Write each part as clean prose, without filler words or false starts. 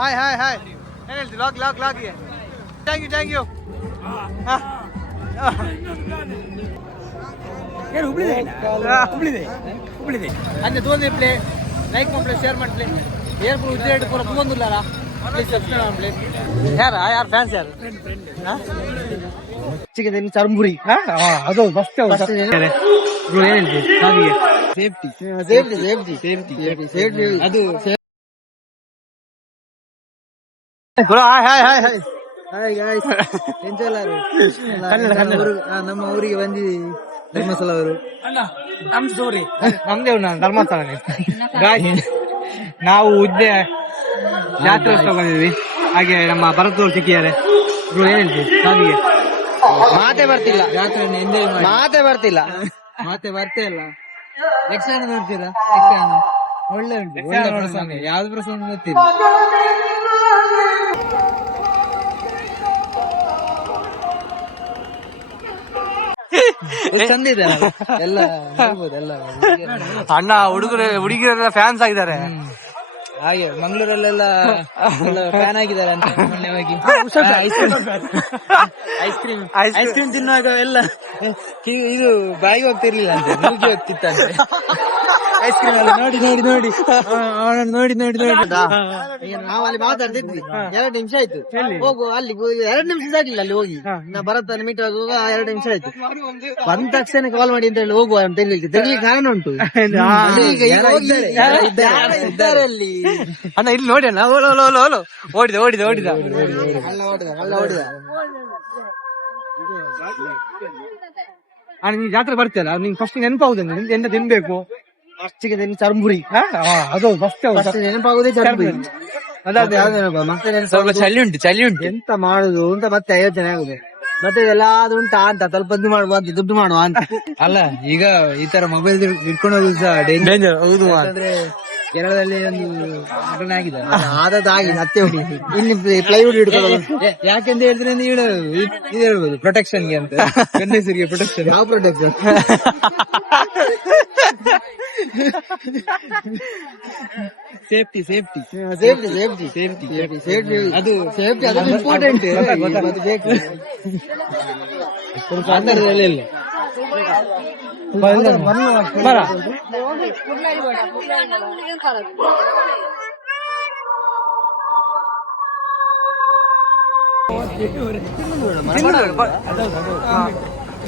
Hi hi hi ಏನು ಹೇಳ್ತೀವಿ log thank you ಹುಬ್ಳಿದೆ ಅಂದ್ರೆ ತೋಂದಿ ಪ್ಲೇ ಲೈಕ್ ಮಾಡ್ಪ್ಲೇ ಶೇರ್ ಮಾಡ್ಪ್ಲೇ ಏರ್ಪುರ ಉಜ್ಜೇಡ್ ಪೂರ ಕುಂಬಂದುಲ್ಲಾರ ಪ್ಲೀಸ್ ಸಬ್ಸ್ಕ್ರೈಬ್ ಮಾಡ್ಪ್ಲೇ ಯಾರು ಫ್ಯಾನ್ಸ್ ಯಾರು ಚಿಕನ್ ಚರ್ಮುರಿ ಅದು ಫಸ್ಟ್ ಏನು ಹೇಳ್ತೀವಿ ಸೇಫ್ಟಿ ಅದು ಹಾಯ್ ಗಾಯ್ಸ್ ಎಂತೆಲ್ಲರೂ ನಮ್ಮ ಊರಿಗೆ ಬಂದಿದ್ದೀವಿ ಧರ್ಮಸ್ಥಳ ಅವರು ನಮ್ದೇ ಧರ್ಮಸ್ಥಳ ನಾವು ಉದ್ದೆ ಜಾತ್ರೋತ್ಸವ ಬಂದಿದ್ವಿ ಹಾಗೆ ನಮ್ಮ ಭರತವ್ರು ಸಿಕ್ಕಿದ್ದಾರೆ ಏನ್ ಹೇಳ್ತೀವಿ ಸಾವಿಗೆ ಮಾತೆ ಬರ್ತಿಲ್ಲ ಮಾತೆ ಬರ್ತಾ ಇಲ್ಲ ಯಕ್ಷಗಾನ ನೋಡ್ತೀರಾ ಯಕ್ಷಗಾನ ಒಳ್ಳೆ ಉಂಟು ಯಾವ್ದು ಪ್ರಸಂಗ ಗೊತ್ತಿಲ್ಲ ಚಂದಿದೆ ಎಲ್ಲ ಅಣ್ಣ ಹುಡುಗಿರೆಲ್ಲ ಫ್ಯಾನ್ಸ್ ಆಗಿದ್ದಾರೆ ಹಾಗೆ ಮಂಗಳೂರಲ್ಲೆಲ್ಲ ಫ್ಯಾನ್ ಆಗಿದ್ದಾರೆ ಅಂತ ಐಸ್ ಕ್ರೀಮ್ ತಿನ್ನುವಾಗ ಎಲ್ಲ ಇದು ಬಾಯಿಗೆ ಹೋಗ್ತಿರ್ಲಿಲ್ಲ ಅಂತ ಮೂಗಿ ಹೋಗ್ತಿತ್ತಂತೆ ಐಸ್ ಕ್ರೀಮ್ ಅಲ್ಲಿ ನೋಡಿ ನಾವು ಅಲ್ಲಿ ಮಾತಾಡ್ತಿದ್ವಿ 2 ನಿಮಿಷ ಆಯ್ತು ಹೋಗು ಅಲ್ಲಿ 2 ನಿಮಿಷ ಆಗ್ಲಿಲ್ಲ ಅಲ್ಲಿ ಹೋಗಿ ನಾ ಭರತನ ಮೀಟ್ ಆಗುವಾಗ 2 ನಿಮಿಷ ಆಯ್ತು ಬಂದ ತಕ್ಷಣ ಕಾಲ್ ಮಾಡಿ ಅಂತ ಹೇಳಿ ಹೋಗುವ ಅಂತ ತಿರ್ಲಿಕ್ಕೆ ಕಾರಣ ಉಂಟು ಇದ್ದಾರೆ ಅಲ್ಲಿ ಅಣ್ಣ ಇಲ್ಲಿ ನೋಡಿ ಅಣ್ಣ ಓಡಿದ ಅಣ್ಣ ನೀನ್ ಜಾತ್ರೆ ಬರ್ತೀಯಲ್ಲ ನಿಂಗೆ ಫಸ್ಟ್ ನೆನಪಾಗುದ ಎಂತ ತಿನ್ಬೇಕು ಫಸ್ಟಿಗೆ ಚರ್ಮುರಿ ಅದು ಫಸ್ಟ್ ನೆನಪಾಗುದೇ ಚರ್ಮುರಿ ಸ್ವಲ್ಪ ಚಳಿ ಉಂಟು ಎಂತ ಮಾಡುದು ಅಂತ ಮತ್ತೆ ಯೋಚನೆ ಆಗುದು ಮತ್ತೆ ಎಲ್ಲಾದ್ರೂ ಉಂಟಾ ಅಂತ ಸ್ವಲ್ಪ ದುಡ್ಡು ಮಾಡುವ ಅಂತ ಅಲ್ಲ ಈಗ ಈ ತರ ಮೊಬೈಲ್ ಇಟ್ಕೊಂಡು ಹೋಗುದು ಸಹ ಡೇಂಜರ್ ಹೌದು ಅಂದ್ರೆ ಕೇರಳದಲ್ಲಿ ಒಂದು ಘಟನೆ ಆಗಿದೆ ಆಗಿದೆ ಮತ್ತೆ ಇಲ್ಲಿ ಪ್ಲೈವುಡ್ ಹಿಡ್ಕೊಳ್ಳೋದು ಯಾಕೆಂತ ಹೇಳಿದ್ರೆ ಇದು ಹೇಳ್ಬೋದು ಪ್ರೊಟೆಕ್ಷನ್ಗೆ ಅಂತ ಗಂಡಸರಿಗೆ ಪ್ರೊಟೆಕ್ಷನ್ ಯಾವ ಪ್ರೊಟೆಕ್ಷನ್ ಸೇಫ್ಟಿ ಅದು ಸೇಫ್ಟಿ ಅದು ಇಂಪಾರ್ಟೆಂಟ್ ಬೇಕು ಅಂತರದಲ್ಲಿ ಇಲ್ಲ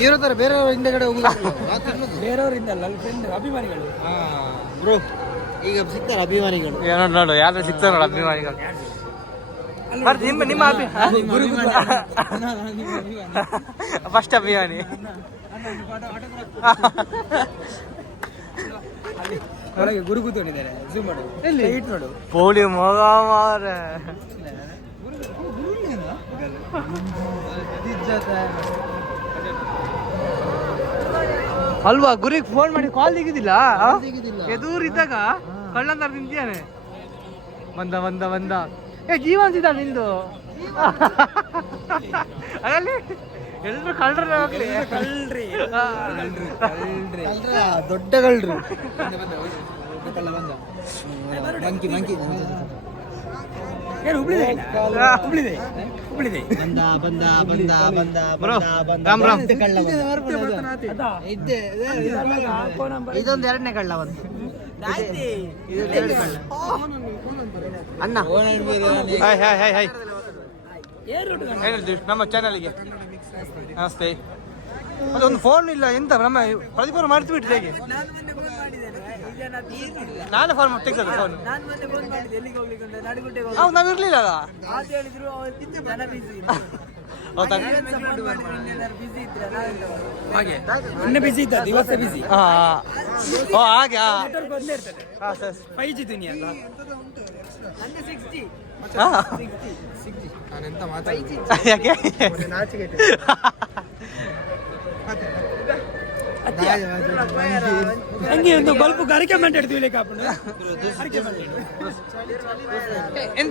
ಇವ್ರ ಬೇರೆಯವ್ರ ಹಿಂದೆಗಡೆ ಹೋಗುದು ಬೇರೆಯವರಿಂದ ಅಭಿಮಾನಿಗಳು ಬ್ರೋ ಈಗ ಸಿಗ್ತಾರ ಅಭಿಮಾನಿಗಳು ನೋಡು ಯಾರು ಸಿಗ್ತಾರ ಅಭಿಮಾನಿಗಳು ನಿಮ್ಮ ಫಸ್ಟ್ ಅಭಿಮಾನಿ ಹೊರಗೆ ಗುರು ಕೂತ್ಕೊಂಡಿದ್ದಾರೆ ಝೂಮ್ ಮಾಡು ಎಲ್ಲಿ ಹೈಟ್ ಮಾಡು ಪೋಳಿ ಮಗ ಮಾರೆ ಅಲ್ವಾ ಗುರಿಗೆ ಫೋನ್ ಮಾಡಿ ಕಾಲ್ ತೆಗಿದಿಲ್ಲ ಎದುರು ಇದ್ದಾಗ ಕಳ್ಳಂತಾರ ನಿಂತಿಯಾನೆ ಬಂದ ಏ ಜೀವನ್ ಇದ್ದ ನಿಂದು ಅಲ್ಲಿ ಎಲ್ರು ಕಳ್ರಿ ದೊಡ್ಡ ಕಳ್ರು ಮಂಕಿ ಇದೊಂದು 2ನೇ ಕಳ್ಳ ಬಂತು ಅಣ್ಣ ನಮ್ಮ ಚಾನಲ್ಗೆ ನಮಸ್ತೆ ಅದೊಂದು ಫೋನ್ ಇಲ್ಲ ಎಂತ ನಮ್ಮ ಪ್ರತಿಫೋನ್ ಮಾಡ್ತೀವಿ ಬಿಟ್ಟಿದೆ ಹೇಗೆ ನಾನೇ ಫೋನ್ ತೆಗ್ಸೋದು ಫೋನ್ ಹೌದು ನಾವು ಇರ್ಲಿಲ್ಲ ಹಾಗೆ ಬಿಸಿ ಇದ್ದ ದಿವಸ ಬಿಸಿ ಹಾಗೆ 5G ದುನಿಯಲ್ಲ ನಾನೆಂತ ಮಾತಾಡ್ತೀನಿ ಯಾಕೆ ಹಂಗೆ ಒಂದು ಬಲ್ಪು ಗಾರಿಕೆ ಮಾತಾಡ್ತೀವಿ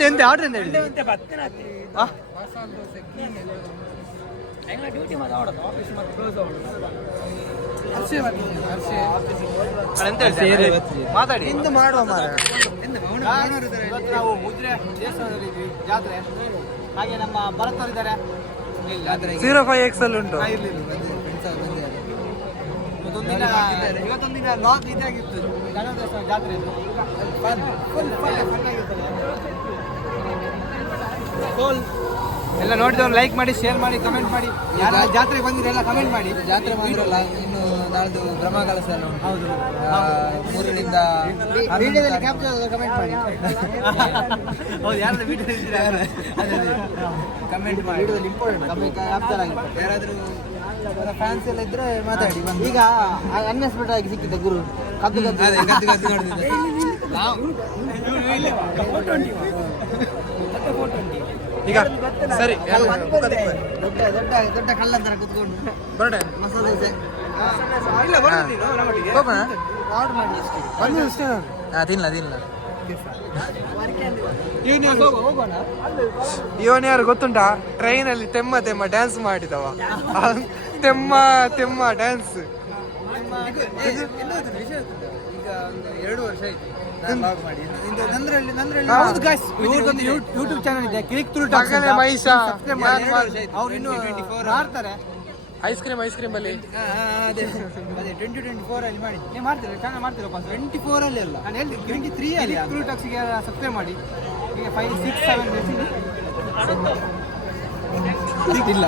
ಎಂತ ಆರ್ಡರ್ ಎಂತ ಹೇಳಿ ಡ್ಯೂಟಿ ಮಾತಾಡೋದು ಆಫೀಸ್ ಮತ್ತೆ ಕ್ಲೋಸ್ ಮಾತಾಡಿ ಎಂತ ಮಾಡುವ ಮಾರ ಇವತ್ತು ನಾವು ಮುದ್ರೆ ದೇವಸ್ಥಾನದಲ್ಲಿ ಇದ್ವಿ, ಜಾತ್ರೆ. ಹಾಗೆ ನಮ್ಮ ಭರತ್ ಅವರಿದ್ದಾರೆ. 05XL ಉಂಟು. ಇವತ್ತೊಂದಿನ ಲಾಗ್ ಇದಾಗಿತ್ತು ಗಣೇಶ ದೇವಸ್ಥಾನ ಜಾತ್ರೆ. ಎಲ್ಲ ನೋಡಿದವ್ರು ಲೈಕ್ ಮಾಡಿ, ಶೇರ್ ಮಾಡಿ, ಕಮೆಂಟ್ ಮಾಡಿ. ಯಾರು ಜಾತ್ರೆಗೆ ಬಂದಿದ್ರೆ ಎಲ್ಲ ಕಮೆಂಟ್ ಮಾಡಿ. ಜಾತ್ರೆ ಬಂದಿರಲ್ಲ, ಇನ್ನು ನಾಳ್ದು ಬ್ರಹ್ಮಕಲಶ ಎಲ್ಲ ಉಂಟು. ಹೌದು, 3ರಿಂದ ವಿಡಿಯೋದಲ್ಲಿ ಕ್ಯಾಪ್ಚರ್ ಕಮೆಂಟ್ ಮಾಡಿ. ಹೌದು, ಯಾರಾದ್ರೂ ವಿಡಿಯೋ ಇದ್ರೆ ಕಮೆಂಟ್ ಮಾಡಿ. ವಿಡಿಯೋದಲ್ಲಿ ಇಂಪಾರ್ಟೆಂಟ್ ಕ್ಯಾಪ್ಚರ್ ಆಗಿತ್ತು. ಯಾರಾದರೂ ಫ್ಯಾನ್ಸ್ ಎಲ್ಲ ಇದ್ರೆ ಮಾತಾಡಿ. ಈಗ ಅನ್ಎಕ್ಸ್ಪೆಕ್ಟೆಡ್ ಆಗಿ ಸಿಕ್ಕಿದ್ದ ಗುರು ಕದ್ದು ನೋಡ್ತಿದ್ದೆ. ಈಗ ಸರಿ, ದೊಡ್ಡ ಕಲ್ಲಂತರ ಕುತ್ಕೊಂಡು ಬರಡೆ ಮಸಾಲೆ ದೋಸೆ ಆರ್ಡರ್ ಮಾಡಿ ತಿನ್ಲ ಹೋಗೋಣ. ಇವನ್ ಯಾರು ಗೊತ್ತುಂಟಾ? ಟ್ರೈನಲ್ಲಿ ತೆಮ್ಮ ತೆಮ್ಮ ಡ್ಯಾನ್ಸ್ ಮಾಡಿದವ. ತೆಮ್ಮ ತೆಮ್ಮ ಡ್ಯಾನ್ಸ್. ಈಗ ಒಂದು 2 ವರ್ಷ ಆಯ್ತು ಮಾಡಿ. ಯೂಟ್ಯೂಬ್ ಚಾನಲ್ ಇದೆ, ಕ್ಲಿಕ್ ಥ್ರೂ ಮೈಸ ಅವ್ರು ಇನ್ನು ಮಾಡ್ತಾರೆ. ಐಸ್ ಕ್ರೀಮ್ ಅಲ್ಲಿ ಅದೇ 2024 ಅಲ್ಲಿ ಮಾಡಿ. ನೀವು ಮಾಡ್ತೀರಾ? ಚಾನಲ್ ಮಾಡ್ತೀರಪ್ಪ? 24 ಅಲ್ಲಿ ಅಲ್ಲ, ನಾನು ಹೇಳಿ 23 ಅಲ್ಲಿ. ಕ್ರೂ ಟಾಕ್ಸ್ಗೆ ಸಬ್ಸ್ಕ್ರೈಬ್ ಮಾಡಿ. ಈಗ 5, 6, 7 ಇಲ್ಲ.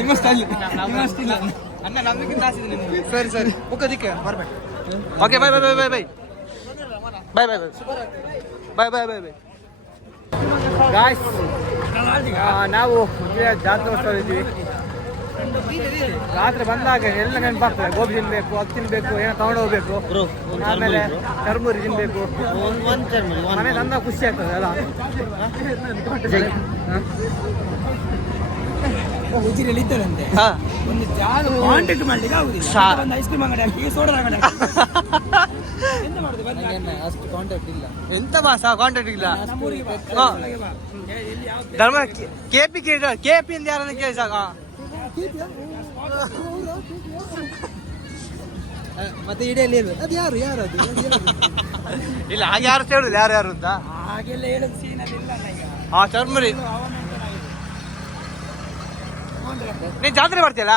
ನಿಮ್ಮ ಸ್ಟೈಲ್ ಅನ್ನ ನಮಗಿಂತ ಆಸಿದೆ ನಿಮ್ಗೆ. ಸರಿ ಮುಖದಿಕ್ಕೆ ಬರ್ಬೇಕು. Okay, bye bye bye bye bye bye bye bye bye bye bye. Guys, ನಾವು ಜಾತ್ರೆ ಹೋಗ್ತಾ ಇದ್ದೀವಿ. ರಾತ್ರಿ ಬಂದಾಗ ಎಲ್ಲ ನೆನಪಾಗ್ತದೆ. ಗೋಬಿ ತಿನ್ಬೇಕು, ಅದು ತಿನ್ಬೇಕು, ಏನೋ ತಗೊಂಡು ಹೋಗ್ಬೇಕು. ಆಮೇಲೆ ಚರ್ಮುರಿ ತಿನ್ಬೇಕು. ಮನೆ ತಂದ ಖುಷಿ ಆಗ್ತದೆ ಅಲ್ಲ. ಉಜಿರಲ್ಲಿ ಇದ್ದಾರಂತೆ, ಒಂದು ಕಾಂಟ್ಯಾಕ್ಟ್ ಮಾಡ್ಲಿಕ್ಕೆ ಆಗುದಿಲ್ಲ. ಐಸ್ ಕ್ರೀಮ್ ಅಂಗಡಿ ಹಾಕಿ, ಸೋಡಾ ಅಂಗಡಿ ಎಂತ ಮಾಡುದು? ಅಷ್ಟು ಕಾಂಟ್ಯಾಕ್ಟ್ ಇಲ್ಲ. ಎಂತ ಮಾಸ ಕಾಂಟ್ಯಾಕ್ಟ್ ಇಲ್ಲ. ಧರ್ಮ ಕೆಪಿ ಇಂದ ಯಾರನ್ನ ಕೇಳಿ ಸಾಕ. ಮತ್ತೆ ಇಡೀಲಿ ಅದು ಯಾರು ಅದು ಇಲ್ಲ, ಹಾಗೆ ಯಾರು ಹೇಳುದಿಲ್ಲ ಯಾರು ಅಂತ. ಹಾಗೆಲ್ಲ ಹೇಳೋದು ಸೀನ್ ಅದಿಲ್ಲ. ಹಾ, ಚರ್ಮರಿ. ನೀನ್ ಜಾತ್ರೆ ಬರ್ತೀಯಲ್ಲ,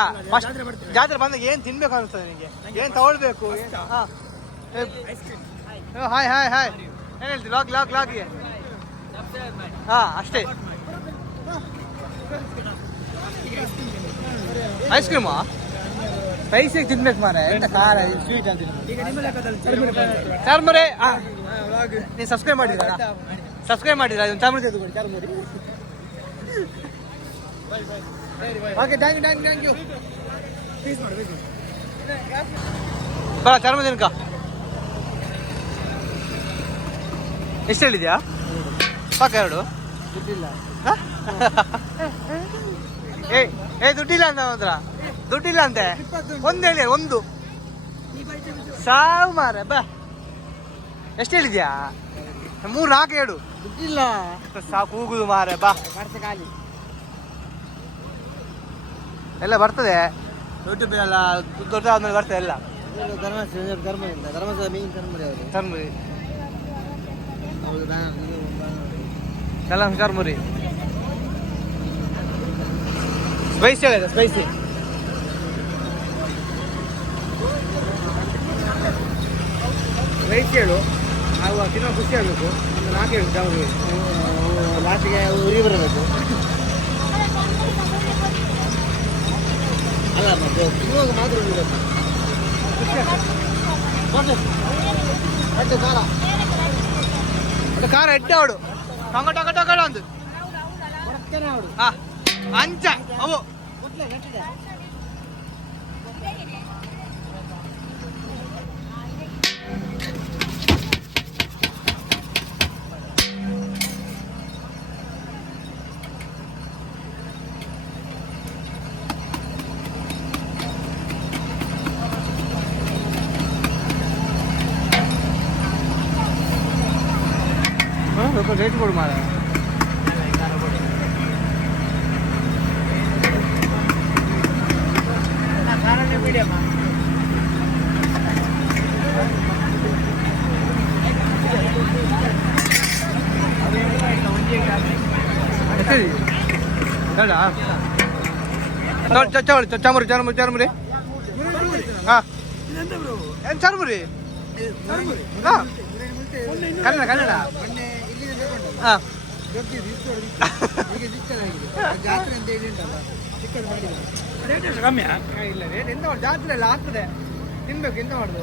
ಜಾತ್ರೆ ಬಂದಾಗ ಏನ್ ತಿನ್ಬೇಕು ಅನಿಸ್ತದೆ ನಿಂಗೆ? ಏನ್ ತಗೊಳ್ಬೇಕು? ಹಾಯ್ ಹಾಯ್ ಹಾಯ್ ಏನ್ ಹೇಳ್ತಿ? ಲಾಗ್ ಹಾ, ಅಷ್ಟೇ. ಐಸ್ ಕ್ರೀಮಾ ಪೈಸೆಗೆ ತಿನ್ಬೇಕು ಮಾರ. ಎಂತ ಖಾರ ಸ್ವೀಟ್ ಅಂತ ಚರ್ಮರೆ. ನೀನ್ ಸಬ್ಸ್ಕ್ರೈಬ್ ಮಾಡಿದ್ರ? ಚರ್ಮರಿ ಚರ್ಮರಿ. Okay, thank you. ಬರ ಚರ್ಮ ತಿನ್ಕ. ಎಷ್ಟು ಹೇಳಿದ್ಯಾ? ಸಾಕ 2? ದುಡ್ಡಿಲ್ಲ. ದುಡ್ಡಿಲ್ಲ ಅಂತ ಮಾತ್ರ. ದುಡ್ಡಿಲ್ಲ ಅಂತೆ. ಒಂದು ಹೇಳಿ, ಒಂದು ಸಾವು ಮಾರ. ಬಾ, ಎಷ್ಟು ಹೇಳಿದ್ಯಾ? 3, 4 ಹೇಳು. ದುಡ್ಡಿಲ್ಲ. ಸಾಕು ಹೋಗುದು ಮಾರ. ಬಾ, ಖಾಲಿ ಎಲ್ಲ ಬರ್ತದೆ. ಯೂಟ್ಯೂಬ್ ಎಲ್ಲ ದೊಡ್ಡದಾದ್ಮೇಲೆ ಬರ್ತದೆ ಎಲ್ಲ. ಧರ್ಮಸ್ಥಳ ಮೀನ್ ಚರ್ಮುರಿ ಚರ್ಮುರಿ ಸ್ಪೈಸಿ ಹೇಳಿದೆ. ಸ್ಪೈಸಿ ಹೇಳು. ನಾವು ತಿನ್ನೋ ಖುಷಿ ಆಗಬೇಕು. ಒಂದು 4 ಹೇಳು. ಅವ್ರಿಗೆ ಲಾಸ್ಟಿಗೆ ಉರಿ ಬರಬೇಕು. ಅಲ್ಲ, ತಿನ್ನುವಾಗ ಮಾತ್ರ ಉರಿಬೇಕು. ಖಾರ ಎಡ್ಡೆ ಅವಡು ಟೊಂಗ ಒಂದು ಅಂಚ ಅವು ರೇಟ್ ಕೊಡು ಮಾರ. ಸರಿ ಬೇಡ ಚಮರಿ ಚರ್ಮುರಿ ಚರ್ಮುರಿ ಹಾಂ ಏನು ಚರ್ಮುರಿ ಹಾಂ ಕನ್ನಡ ಕನ್ನಡ ಹಾಂ ಕಮ್ಮಿ ಇಲ್ಲ ರೇಟ್ ಎಂತ ಮಾಡುದು ಜಾತ್ರೆ ಎಲ್ಲ ಆಗ್ತದೆ ತಿನ್ಬೇಕು ಎಂತ ಮಾಡುದು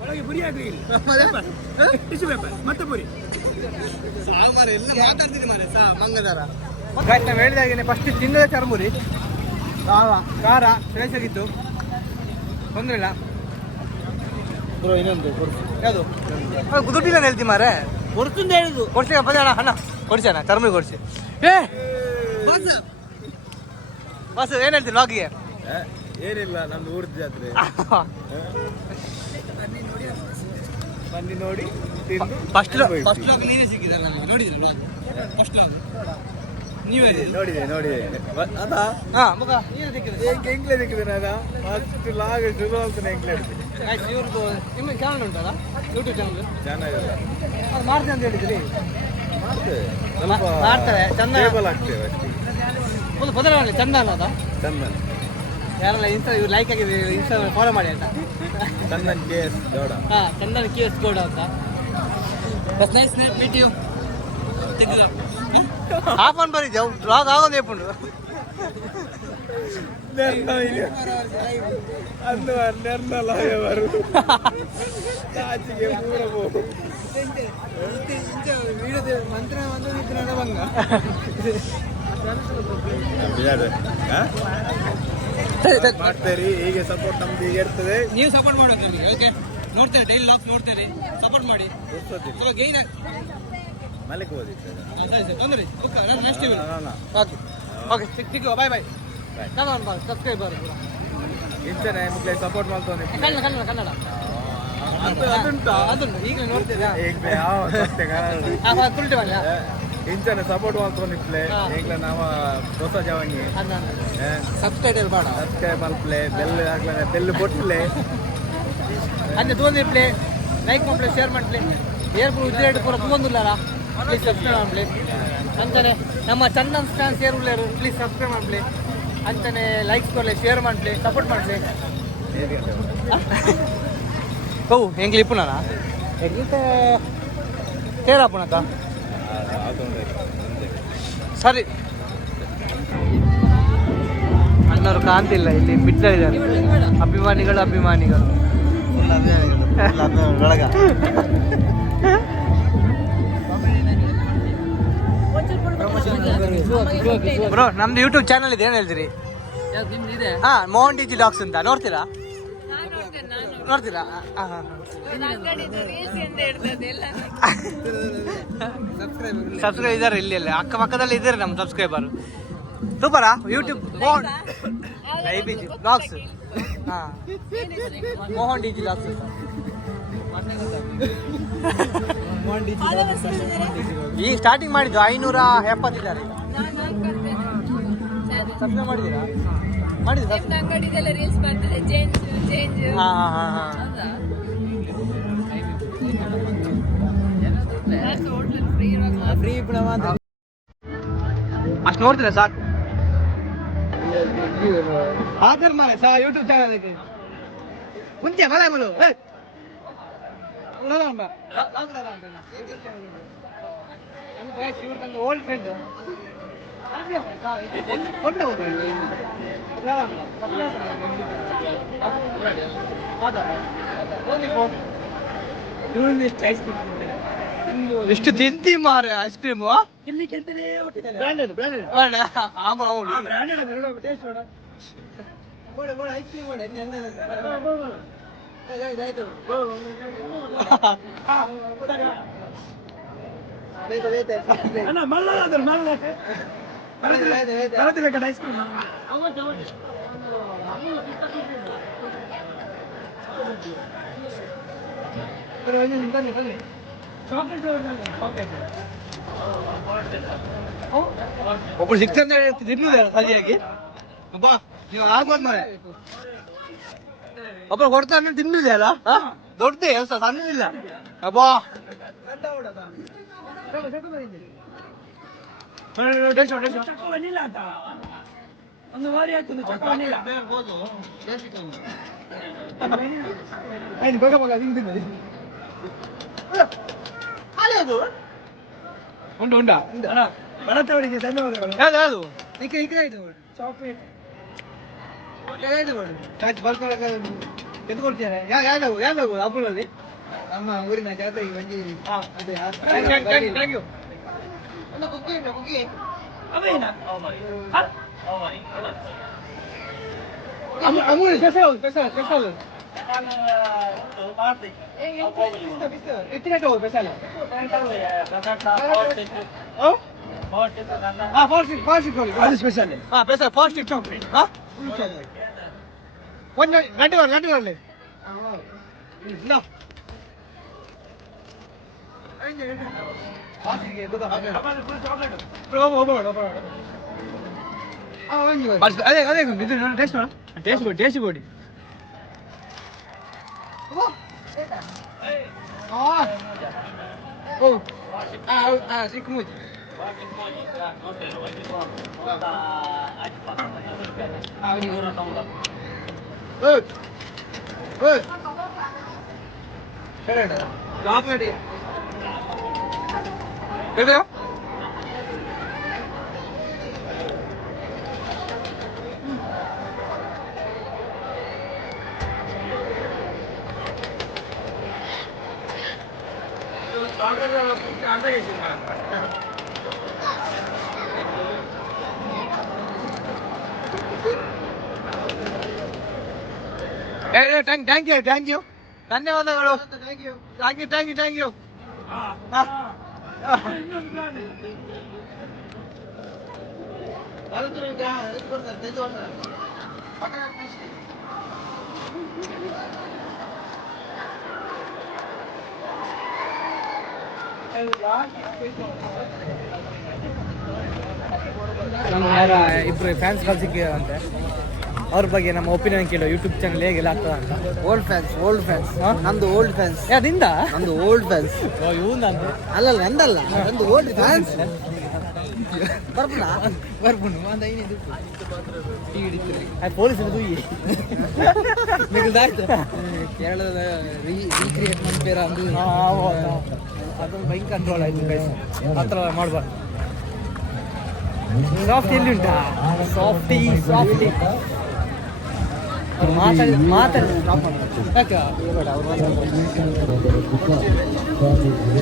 ಒಳಗೆ ಪುರಿ ಆಗಲಿ ಮತ್ತೆ ಪುರಿ ಸಾಮಾರು ಎಲ್ಲ ಮಾತಾಡ್ತೀನಿ ಮಾರೆ ಮಂಗದಾರ ನಾವು ಹೇಳಿದಾಗೇನೆ ಫಸ್ಟ್ ತಿನ್ನದ ಚರ್ಮುರಿ ಖಾರ ಫ್ರೆಶ್ ಆಗಿತ್ತು ತೊಂದ್ರೆ ಇಲ್ಲ ಇನ್ನೊಂದು ಯಾವುದು ದುಡ್ಡಿಲ್ಲ ಹೇಳ್ತಿ ಮಾರೆ ಕೊಡ್ತಂದು ಹೇಳುದು ಕೊಡ್ಸಿ ಬಜಾಣ ಅಣ್ಣ ಕೊಡ್ಸೋಣ ಚರ್ಮುರಿ ಕೊಡ್ಸಿ ಏ ಬಸ್ ಏನು ಹೇಳ್ತೀನಿ ಲಾಗಿಗೆ ಏನಿಲ್ಲ ನಮ್ದು ಊರ್ದ ಜಾತ್ರೆ ಬನ್ನಿ ನೋಡಿ ಫಸ್ಟ್ ಲಾಗ್ ನೀವೇ ಸಿಕ್ಕಿದ ನನಗೆ ನೋಡಿದ್ರಲ್ವಾ ಫಸ್ಟ್ ಲಾಗ್ ನೀವೇ ನೋಡಿದೆ ಅದಾ ಹಾಂ ಮಗ ನೀವೇ ಸಿಕ್ಕಿದೆ ಎಂಕ್ಲೆ ಸಿಕ್ಕಿದ್ದೇನೆ ಅದ ಫಸ್ಟ್ ಲಾಗ್ ಶುರು ಆಗ್ತಾನೆ ಎಂಕ್ಲೆ ಆಯ್ತು ಇವ್ರದ್ದು ನಿಮ್ಮ ಚಾನಲ್ ಉಂಟಲ್ಲ ಯೂಟ್ಯೂಬ್ ಚಾನಲ್ ಚೆನ್ನಾಗಿಲ್ಲ ಅದು ಮಾಡ್ತೇನೆ ಅಂತ ಹೇಳಿದ್ರಿ ಮಾಡ್ತೇವೆ ಮಾಡ್ತಾರೆ ಚಂದ ಟೇಬಲ್ ಆಗ್ತೇವೆ ಅಷ್ಟೇ ಒಂದು ಬದಲಾವಣೆ ಚಂದ ಅನ್ನೋದ ಚಂದನ್ ಯಾರೆಲ್ಲ ಇನ್ಸ್ಟಾ ಇವ್ರು ಲೈಕ್ ಆಗಿದೆ ಇನ್ಸ್ಟಾ ಫಾಲೋ ಮಾಡಿ ಅಂತ ಚಂದನ್ KS ಗೌಡ ಹಾಂ ಚಂದನ್ KS ಗೌಡ ಅಂತ ಬಸ್ ನೈಸ್ ಮೀಟ್ ಯು ಹಾಫ್ ಅನ್ ಬರೀ ಲಾಗ್ ಆಗೋದು ಏಪುಂಡು ಅಂದು ನೆರ್ನಲ್ಲ ಅವರು ಆಚೆಗೆ ಮೂರಬಹುದು ಮಂತ್ರ ಒಂದು ಬಂಗ ಮಾಡ್ತೇರಿ ಹೀಗೆ ಸಪೋರ್ಟ್ ನಮ್ದು ಹೀಗೆ ಇರ್ತದೆ ನೀವು ಸಪೋರ್ಟ್ ಮಾಡೋದು ನಮಗೆ ಓಕೆ ನೋಡ್ತೇವೆ ಡೈಲಿ ಲಾಗ್ ನೋಡ್ತೇವೆ ಸಪೋರ್ಟ್ ಮಾಡಿ ಸ್ವಲ್ಪ ಗೈನ್ ಮಲೆಗೆ ಓದಿತ್ತು ಸರಿ ಸರಿ ತೊಂದರೆ ಓಕೆ ನಾನು ನೆಕ್ಸ್ಟ್ ಓಕೆ ಓಕೆ ಸಿಕ್ಕು ಬಾಯ್ ಬಾಯ್ ಕನ್ನಡ ಸಬ್ಸ್ಕ್ರೈಬರ್ ಇಂಚನೆ ಮುಗ್ಲೆ ಸಪೋರ್ಟ್ ಮಾಡ್ತಾನೆ ಕನ್ನಡ ಕನ್ನಡ ಕನ್ನಡ ಅದುಂಟಾ ಅದನ್ನು ಈಗಲೇ ನೋಡ್ತೀರಾ ಈಗಲೇ ಯಾವ ಸತ್ಯ ಕನ್ನಡ ತುಳ್ಟಿ ಬಲ್ಲ ಇಂಚನೆ ಸಪೋರ್ಟ್ ಮಾಡ್ತಾನೆ ಇಪ್ಲೆ ಈಗಲೇ ನಾವು ಹೊಸ ಜವಾನಿ ಸಬ್ಸ್ಕ್ರೈಬರ್ ಬೇಡ ಸಬ್ಸ್ಕ್ರೈಬ್ ಮಾಡ್ಪ್ಲೆ ಬೆಲ್ ಹಾಕ್ಲೇ ಬೆಲ್ ಕೊಟ್ಲೆ ಅಂದ್ರೆ ತೋಂದಿ ಪ್ಲೇ ಲೈಕ್ ಮಾಡ್ಪ್ಲೆ ಶೇರ್ ಮಾಡ್ಪ್ಲೆ ಏರ್ಪುರ ಉದ್ರೇಟ್ ಪೂರ ಪೂಂದಿಲ್ಲಾರ ಪ್ಲೀಸ್ ಸಬ್ಸ್ಕ್ರೈಬ್ ಮಾಡ್ಪ್ಲೆ ಅಂತಾನೆ ನಮ್ಮ ಚಂದನ್ ಸ್ಟಾನ್ ಶೇರ್ ಉಳ್ಳೇರು ಪ್ಲೀಸ್ ಸಬ್ಸ್ಕ್ರೈಬ್ ಮಾಡ್ಪ್ಲೆ ಅಂತಾನೆ ಲೈಕ್ಸ್ ಕೊಡ್ಲೆ ಶೇರ್ ಮಾಡ್ಪ್ಲೆ ಸಪೋರ್ಟ್ ಮಾಡ್ಪ್ಲೆ ಓ ಹೆಂಗ್ಲಿ ಪುನಃ ಹೆಂಗಿತ ತೇರಾ ಪುನಃ ಸರಿ ಅಣ್ಣವರು ಕಾಣ್ತಿಲ್ಲ ಇಲ್ಲಿ ಬಿಟ್ಟಲಿದ್ದಾರೆ ಅಭಿಮಾನಿಗಳು ಅಭಿಮಾನಿಗಳು ಒಳಗ ಬ್ರೋ ನಮ್ದು ಯೂಟ್ಯೂಬ್ ಚಾನಲ್ ಇದೆ ಏನ್ ಹೇಳ್ತೀರಿ ಹಾ ಮೋಹನ್ ಡಿಜಿ ಡಾಕ್ಸ್ ಅಂತ ನೋಡ್ತೀರಾ ನೋಡ್ತೀರಾ ಸಬ್ಸ್ಕ್ರೈಬ್ ಇದಾರೆ ಇಲ್ಲಿ ಅಲ್ಲ ಅಕ್ಕಪಕ್ಕದಲ್ಲಿ ಇದ್ದಾರೆ ನಮ್ಮ ಸಬ್ಸ್ಕ್ರೈಬರ್ ಸೂಪರಾ ಯೂಟ್ಯೂಬ್ ಮೋಹನ್ ಡಾಕ್ಸ್ ಹಾ ಮೋಹನ್ ಡಿಜಿ ಡಾಕ್ಸ್ ಈಗ ಸ್ಟಾರ್ಟಿಂಗ್ ಮಾಡಿದ್ದು 570 ಇದ್ದಾರೆ ಸಬ್ಸ್ಕ್ರೈಬ್ ಮಾಡಿದ್ದೀರಾ ಅಷ್ಟು ನೋಡ್ತೀರಾ ಸಾಕು ಆಧಾರ್ ಮಾರೆ ಸಾ ಯೂಟ್ಯೂಬ್ ಚಾನಲ್ ಐತೆ ಮುಂಚೆ ಮಲೆ ಮಲು ಓಲ್ಡ್ ಫ್ರೆಂಡ್ ಎಷ್ಟು ತಿಂತಿ ಮಾರೆ ಐಸ್ ಕ್ರೀಮ್ ಒಬ್ಬರು ಸಿಕ್ತಂದ್ರೆ ತಿನ್ನುವುದೇ ಸರಿಯಾಗಿ ಬಾ ನೀವು ಆಗ್ಬೋದು ಮಾರೆ ಒಬ್ಬರು ಕೊಡ್ತಾರೆ ತಿನ್ನುವುದೇ ಅಲ್ಲ ದೊಡ್ಡ ಸಣ್ಣದಿಲ್ಲ ಅಬ್ಬಾ ಒಂದು ವಾರಿ ಆಗ್ತದೆ ಉಂಟು ಉಂಟಾ ಬಡತವರಿಗೆ ಧನ್ಯವಾದಗಳು. ಯಾವ್ದು ಚಾಕ್ಲೇಟ್ ಎತ್ಕೊಡ್ತೇನೆ ಯಾವ್ದು ಅಪ್ಪನಲ್ಲಿ ನಮ್ಮ ಊರಿನ ಜಾತ್ರೆಗೆ ಬಂದಿ ಅವೇನಾ ಅಮೂಲ್ ಸ್ಪೆಷಲ್ ಎತ್ತಿನ ಸ್ಪೆಷಲ್ ಅದು ಸ್ಪೆಷಲ್. ಸ್ಪೆಷಲ್ ಫಾಸ್ಟ್ ಚಾಕ್ಲೇಟ್ ಒಂದು ಗಂಟೆ ಬರಲಿ ಅದೇ ಅದೇ ಇದು ಟೇಸ್ಟ್ ಮಾಡ ಟೇಸ್ಟ್ ಕೊಡಿ ಸಿಕ್ಕ ಮುಚ್ಚಿ ಥ್ಯಾಂಕ್ ಯು ಧನ್ಯವಾದಗಳು ಥ್ಯಾಂಕ್ ಯು ಇಬ್ರು ಫ್ಯಾನ್ಸ್ ಸಿಕ್ಕಿದಾರಂತೆ ಅವ್ರ ಬಗ್ಗೆ ನಮ್ಮ ಒಪಿನಿಯನ್ ಕೇಳೋ ಯೂಟ್ಯೂಬ್ ಚಾನಲ್ ಹೇಗೆಲ್ಲ ಆಗ್ತದ ಅಂತ. ಓಲ್ಡ್ ಫ್ಯಾನ್ಸ್ ನಮ್ದು ಓಲ್ಡ್ ಫ್ಯಾನ್ಸ್ ಅದಿಂದ ನಮ್ದು ಓಲ್ಡ್ ಫ್ಯಾನ್ಸ್ ಇವಂದಂತೆ ಅಲ್ಲಲ್ಲ ನಂದಲ್ಲ ನಂದು ಓಲ್ಡ್ ಫ್ಯಾನ್ಸ್ ಬರ್ಪುಂಡು ಪೊಲೀಸ್ ಮಿಗಿಲ್ದಾಯ್ತು ಕೇರಳದ ರೀಕ್ರಿಯೇಟ್ ಮಾಡ್ತೀರ ಅಂದು ಅದೊಂದು ಭಯಂಕರ ಕಂಟ್ರೋಲ್ ಆಯ್ತು ಗೈಸ್ ಆ ಥರ ಮಾಡ್ಬಾರ್ದು. ಸಾಫ್ಟ್ ಎಲ್ಲಿ ಉಂಟಾ ಸಾಫ್ಟಿ ಮಾತಾಡಿ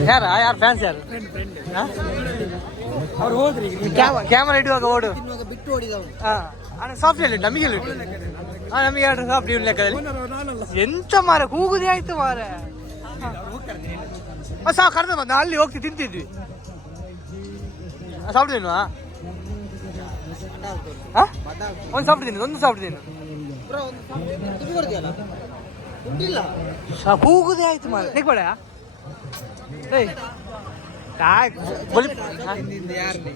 ಯಾರು ಫ್ಯಾನ್ಸ್ ಯಾರು ಅವ್ರು ಹೋದ್ರಿ ಕ್ಯಾಮರಾ ಇಡುವಾಗ ಓಡು ಬಿಟ್ಟು ಓಡಿದವನು ಸಾಫ್ಟ್ ಎಲ್ಲಿ ನಮಗೆ ನಮಗೆ ಎರಡು ಸಾಫ್ಟ್ ಇವ್ನ ಲೆಕ್ಕದಲ್ಲಿ ಎಂತ ಮಾರ ಕೂಗುದೇ ಆಯ್ತು ಮಾರ ಕರೆದ ಬಂದ ಅಲ್ಲಿ ಹೋಗ್ತಿ ತಿಂತಿದ್ವಿ ಸಾಫ್ಟ್ ತಿನ್ನುವ ಒಂದು ಸಾಫ್ಟ್ ತಿನ್ನು ಕೂಗುದೇ ಆಯ್ತು ಮಾರ ಬೇಡ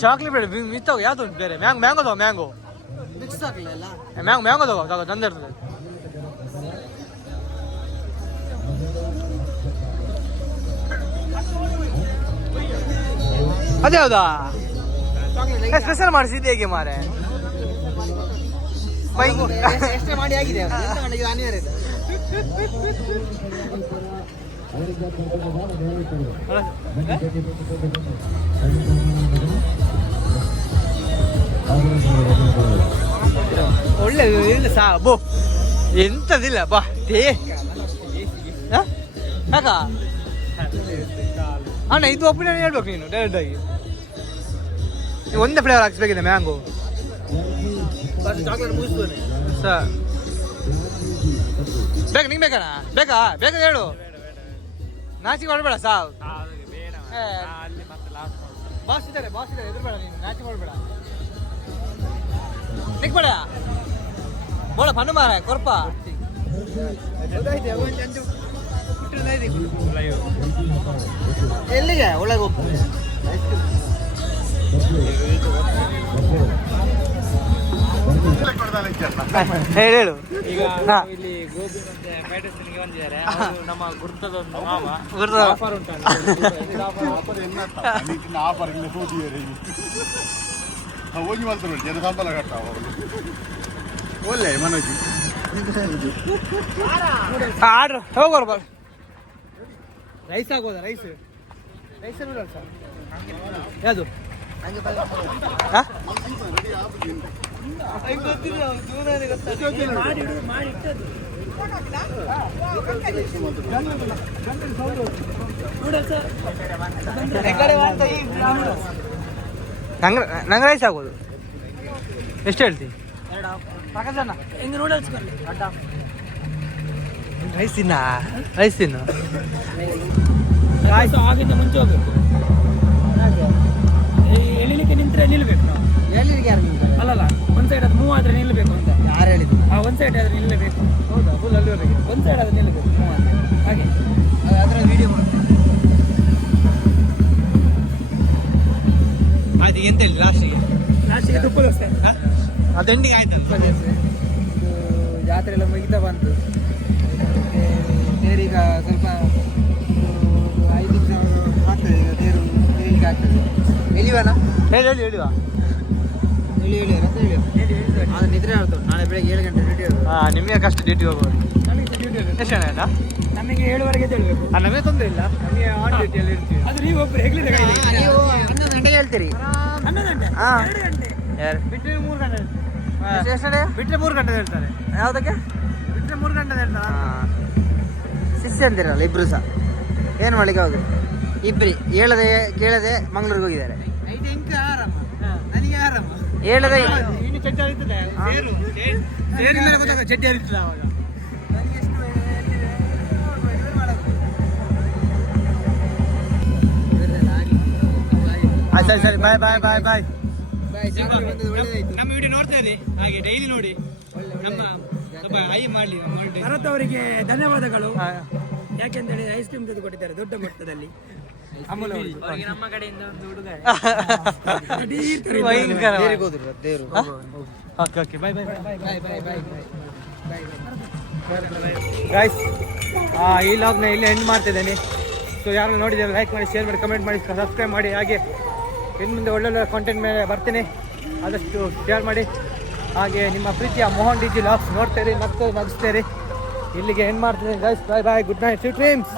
ಚಾಕ್ಲೇಟ್ ಬೇಡ ಮಿತ್ತವ ಯಾವ್ದು ಉಂಟು ಬೇರೆ ಮ್ಯಾಂಗೋ ತಗೋ ಮ್ಯಾಂಗೋ ಮಿಕ್ಸ್ ಆಗಲಿಲ್ಲ ಮ್ಯಾಂಗೋ ತಗೋ ನಂದ ಇರ್ತದೆ. ಅದೇ ಹೌದಾ ಸ್ಪೆಷಲ್ ಮಾಡಿಸಿದ್ದು ಹೇಗೆ ಮಾರೆ ಎಷ್ಟೇ ಮಾಡಿ ಆಗಿದೆ ಅನಿವಾರ್ಯ ಒಳ್ಳೆ ಇಲ್ಲ ಸಾ ಬೋ ಎಂತದಿಲ್ಲ ಬಾ ತೇ ಯಾಕ ಅಣ್ಣ ಇದು ಒಪಿನಿಯನ್ ಹೇಳ್ಬೇಕು ನೀನು ಡೈರೆಕ್ಟ್ ಆಗಿ ನೀವು ಒಂದೇ ಫ್ಲೇವರ್ ಹಾಕ್ಸ್ಬೇಕಿದೆ ಮ್ಯಾಂಗೋ ಸರ್ ಬೇಕು ನಿಂಗೆ ಬೇಕಣ್ಣ ಬೇಕಾ ಹೇಳು ನಾಚಿಕೆ ಮಾಡಬೇಡ ಸಾವ್ ಬಾಸ್ ಇದ್ದಾರೆ ಎದುರುಬೇಡ ನೀನು ನಾಚಿಕೆ ಮಾಡಬೇಡ ನಿಕ್ಬೇಡ ಬೋಳ ಪಣ್ಣು ಮಾರ ಕೊರ್ಪ ಎಲ್ಲಿಗೆ ಒಳಗೆ ಹೋಗ್ತದೆ ಹೇಳು ಹೇಳು. ಈಗ ಹಾ. ಇಲ್ಲಿ ಗೋಬಿ ಮತ್ತೆ ಫ್ರೈಡ್ ರೈಸ್ ತಿನ್ನಿಗೆ ಬಂದಿದ್ದಾರೆ ಅವ್ರು ನಮ್ಮ ಗುರ್ತದ ಒಂದು ಮಾವ ಗುರ್ತದ. ಆಫರ್ ಉಂಟು ಒಳ್ಳೆ ಮನೋಜಿ ಆರ್ಡ್ರ್ ಹೋಗೋರು ಬಾ. ರೈಸ್ ಆಗೋದಾ ರೈಸ್ ರೈಸ್ ನೂಡಲ್ಸ್ ಯಾವುದು ಹಾ? ನಂಗೆ ರೈಸ್ ಆಗೋದು. ಎಷ್ಟು ಹೇಳ್ತೀನಿ? ಹೆಂಗೆ ನೂಡಲ್ಸ್ ರೈಸ್ ತಿನ್ನ ರೈಸ್ ತಿನ್ನು. ಆಗಿಂದ ಮುಂಚೆ ಹೋಗ್ಬೇಕು ಎಳಿಲಿಕ್ಕೆ ನಿಂತರೆ ನಿಲ್ಬೇಕು ನಾವು ಎಲ್ಲಿಗೆ ಯಾರು ಅಲ್ಲಲ್ಲ ಒಂದ್ ಸೈಡ್ ಅದು ಮೂವ್ ಆದ್ರೆ ನಿಲ್ಬೇಕು ಅಂತ ಯಾರು ಹೇಳಿದ್ರು? ಒಂದ್ ಸೈಡ್ ಆದ್ರೆ ನಿಲ್ಲಬೇಕು ಹೌದಾ ಫುಲ್ ಅಲ್ಲಿವರೆಗೆ ಒಂದ್ ಸೈಡ್ ಆದ್ರೆ ನಿಲ್ಬೇಕು ಮೂವ್ ಆದ್ರೆ ಹಾಗೆ ಅದರ ವಿಡಿಯೋ ಆಯ್ತು. ಎಂತ ಹೇಳಿ ಲಾಸ್ಟಿಗೆ? ಲಾಸ್ಟಿಗೆ ತುಪ್ಪ ದೋಸೆ ಅದೆಂಡಿಗೆ ಆಯ್ತಲ್ಲ. ಜಾತ್ರೆ ಎಲ್ಲ ಮುಗಿತಾ ಬಂತು ತೇರೀಗ ಸ್ವಲ್ಪ 5 ನಿಮಿಷ ಆಗ್ತದೆ. ಈಗ ತೇರು ತೇರಿಗೆ ಆಗ್ತದೆ. ಎಲ್ಲಿವನ? ಹೇಳಿ ಹೇಳಿ ಹೇಳಿವಾ? ಹೇಳಿ ಹೇಳಿ ಅಂತ ಹೇಳಿ. ಅದು ನಿದ್ರೆ ಆಗ್ತದೆ. ನಾಳೆ ಬೆಳಗ್ಗೆ 7 ಗಂಟೆ ಡ್ಯೂಟಿ ಹೋಗೋದು. ಹಾಂ, ನಿಮಗೆ ಕಷ್ಟ ಡ್ಯೂಟಿ ಹೋಗೋದು. ನಮಗೆ ಡ್ಯೂಟಿ ಎಷ್ಟು ಜನ ಆಯ್ತಾ? ನಮಗೆ 7:30 ಎದ್ದೇಳ್ಬೇಕು ನಮಗೆ ತೊಂದರೆ ಇಲ್ಲ. ನಮಗೆ ಆನ್ ಡ್ಯೂಟಿಯಲ್ಲಿ ಇರ್ತೀವಿ ಅದು ನೀವು ಒಬ್ಬರು ಹೆಗ್ಲಿದೆ ನೀವು 11 ಗಂಟೆಗೆ ಹೇಳ್ತೀರಿ. 11 ಗಂಟೆ ಹಾ. 2 ಗಂಟೆ ಯಾರು ಬಿಟ್ಟರೆ 3 ಗಂಟೆ ಎಷ್ಟು ಗಂಟೆ? ಬಿಟ್ಟರೆ 3 ಗಂಟೆ ಹೇಳ್ತಾರೆ ಯಾವುದಕ್ಕೆ? ಬಿಟ್ಟರೆ 3 ಗಂಟೆ ಹೇಳ್ತಾರೆ ಶಿಷ್ಯ ಅಂತೀರಲ್ಲ ಇಬ್ರು ಸಹ. ಏನು ಮಾಡ್ಲಿಕ್ಕೆ ಹೌದು ಇಬ್ರಿ ಹೇಳದೆ ಕೇಳದೆ ಮಂಗ್ಳೂರಿಗೆ ಹೋಗಿದ್ದಾರೆ. ನನಗೆ ಆರಾಮ ಹೇಳದೆ ಇನ್ನು ಚಡ್ಡಿ ಹರಿತದೆ ಸೇರು ಸೇರಿ ಮೇಲೆ ಗೊತ್ತಾಗ ಚಡ್ಡಿ ಹರಿತದೆ ಅವಾಗ ಸರಿ ಸರಿ ಬಾಯ್ ಬಾಯ್ ಬಾಯ್ ಬಾಯ್. ನಮ್ಮ ವಿಡಿಯೋ ನೋಡ್ತಾ ಇರಿ ಹಾಗೆ ಡೈಲಿ ನೋಡಿ ನಮ್ಮ ಸ್ವಲ್ಪ ಐ ಮಾಡಲಿ ಭರತ್ ಅವರಿಗೆ ಧನ್ಯವಾದಗಳು. ಯಾಕೆಂತೇಳಿ ಐಸ್ ಕ್ರೀಮ್ ತೆಗೆದು ಕೊಟ್ಟಿದ್ದಾರೆ ದೊಡ್ಡ ಮಟ್ಟದಲ್ಲಿ ಅಮೂಲ್ ಅವರಿಗೆ ನಮ್ಮ ಕಡೆಯಿಂದ ಒಂದು ಉಡುಗೊರೆ. ಭಯಂಕರ okay okay bye bye bye bye bye bye guys ಈ ಲಾಗ್ನ ಇಲ್ಲಿ ಎಂಡ್ ಮಾಡ್ತಿದ್ದೇನೆ. ಸೊ ಯಾರು ನೋಡಿದರೆ ಲೈಕ್ ಮಾಡಿ, ಶೇರ್ ಮಾಡಿ, ಕಮೆಂಟ್ ಮಾಡಿ, ಸಬ್ಸ್ಕ್ರೈಬ್ ಮಾಡಿ. ಹಾಗೆ ಇನ್ನು ಮುಂದೆ ಒಳ್ಳೊಳ್ಳೆ ಕಾಂಟೆಂಟ್ ಮೇಲೆ ಬರ್ತೀನಿ, ಆದಷ್ಟು ಶೇರ್ ಮಾಡಿ. ಹಾಗೆ ನಿಮ್ಮ ಪ್ರೀತಿಯ ಮೋಹನ್ ಡಿಜಿ ಲಾಗ್ಸ್ ನೋಡ್ತೀರಿ, ನಗ್ತೀರಿ. ಇಲ್ಲಿಗೆ ಎಂಡ್ ಮಾಡ್ತೀನಿ ಗೈಸ್. ಬಾಯ್ ಬಾಯ್, ಗುಡ್ ನೈಟ್, ಸ್ವೀಟ್ ಡ್ರೀಮ್ಸ್.